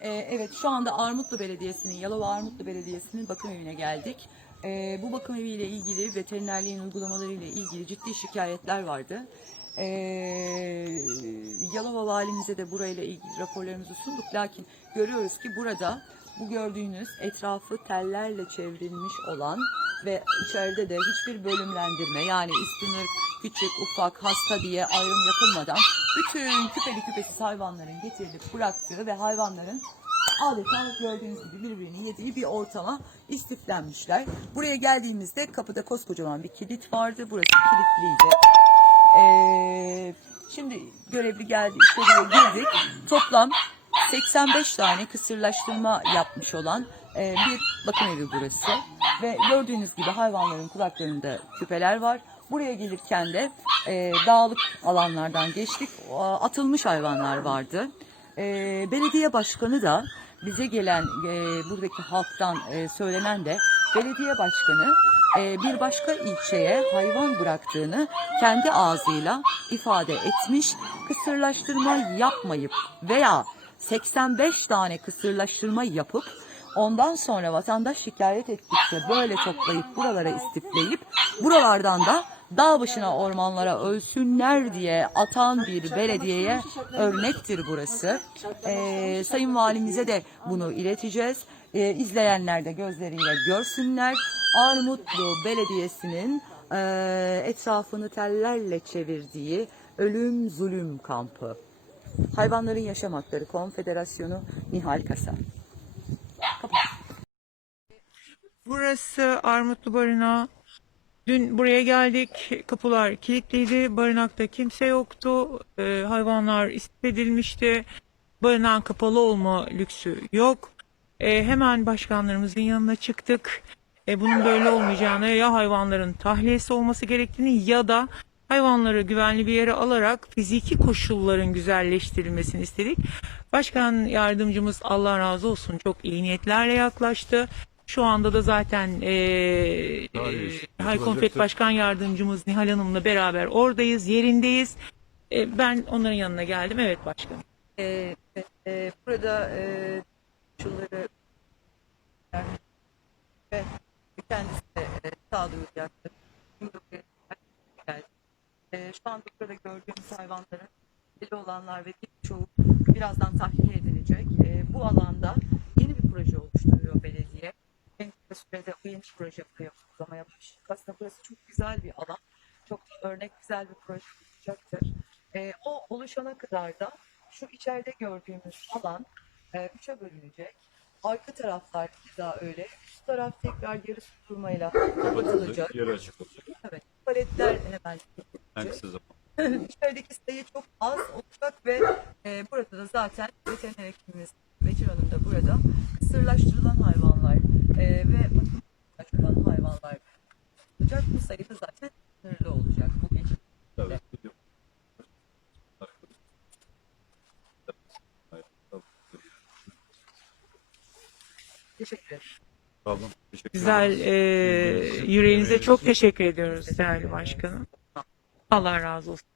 Ee, evet şu anda Armutlu Belediyesi'nin, Yalova Armutlu Belediyesi'nin bakım evine geldik. Ee, bu bakım eviyle ilgili veterinerliğin uygulamaları ile ilgili ciddi şikayetler vardı. Ee, Yalova valimize de burayla ilgili raporlarımızı sunduk. Lakin görüyoruz ki burada bu gördüğünüz etrafı tellerle çevrilmiş olan ve içeride de hiçbir bölümlendirme yani üstünür küçük ufak hasta diye ayrım yapılmadan bütün küpeli küpesiz hayvanların getirilip bıraktığı ve hayvanların adeta gördüğünüz gibi birbirini yediği bir ortama istiflenmişler. Buraya geldiğimizde kapıda koskocaman bir kilit vardı. Burası kilitliydi. Ee, şimdi görevli geldi içeriye girdik. Toplam 85 tane kısırlaştırma yapmış olan e, bir bakım evi burası. Ve gördüğünüz gibi hayvanların kulaklarında küpeler var. Buraya gelirken de e, dağlık alanlardan geçtik. Atılmış hayvanlar vardı. E, belediye başkanı da bize gelen e, buradaki halktan e, söylenen de belediye başkanı e, bir başka ilçeye hayvan bıraktığını kendi ağzıyla ifade etmiş. Kısırlaştırma yapmayıp veya 85 tane kısırlaştırma yapıp ondan sonra vatandaş şikayet ettikçe böyle toplayıp buralara istifleyip buralardan da dağ başına ormanlara ölsünler diye atan bir belediyeye örnektir burası. Ee, Sayın Valimize de bunu ileteceğiz. Ee, izleyenler de gözleriyle görsünler. Armutlu Belediyesi'nin e, etrafını tellerle çevirdiği ölüm zulüm kampı. Hayvanların Yaşam Hakları Konfederasyonu Nihal Kasa. Burası Armutlu Barınağı. Dün buraya geldik. Kapılar kilitliydi. Barınakta kimse yoktu. Ee, hayvanlar istifedilmişti. Barınağın kapalı olma lüksü yok. Ee, hemen başkanlarımızın yanına çıktık. Ee, bunun böyle olmayacağını ya hayvanların tahliyesi olması gerektiğini ya da hayvanları güvenli bir yere alarak fiziki koşulların güzelleştirilmesini istedik. Başkan yardımcımız Allah razı olsun çok iyi niyetlerle yaklaştı. Şu anda da zaten eee, iş Hay Konfet. Başkan Yardımcımız Nihal Hanım'la beraber oradayız, yerindeyiz. E, ben onların yanına geldim. Evet başkanım. Ee, e, burada e, şunları ve kendisi de e, geldi. E, şu anda burada gördüğümüz hayvanların deli olanlar ve birçoğu birazdan tahliye edilecek. E, bu alanda yeni bir proje belediye. Sürede o yeni proje buraya uygulamaya başlayacak. Aslında burası çok güzel bir alan. Çok örnek güzel bir proje olacaktır. E, o oluşana kadar da şu içeride gördüğümüz alan e, üçe bölünecek. Arka taraflar keza öyle. Üst taraf tekrar yarı süpürmeyle kapatılacak. Yeri açık olacak. Evet. Paletler hemen zaman. İçerideki sayı çok az olacak ve e, burada da zaten veteriner hekimimiz Betül Hanım da burada kısırlaştırılan hayvanlar e, ve. Bu sayı da zaten sınırlı olacak. Bu geç. Evet. Teşekkür ederim. Sağ olun. Teşekkür Güzel eee, yüreğinize çok teşekkür ediyoruz değerli başkanım. Allah razı olsun.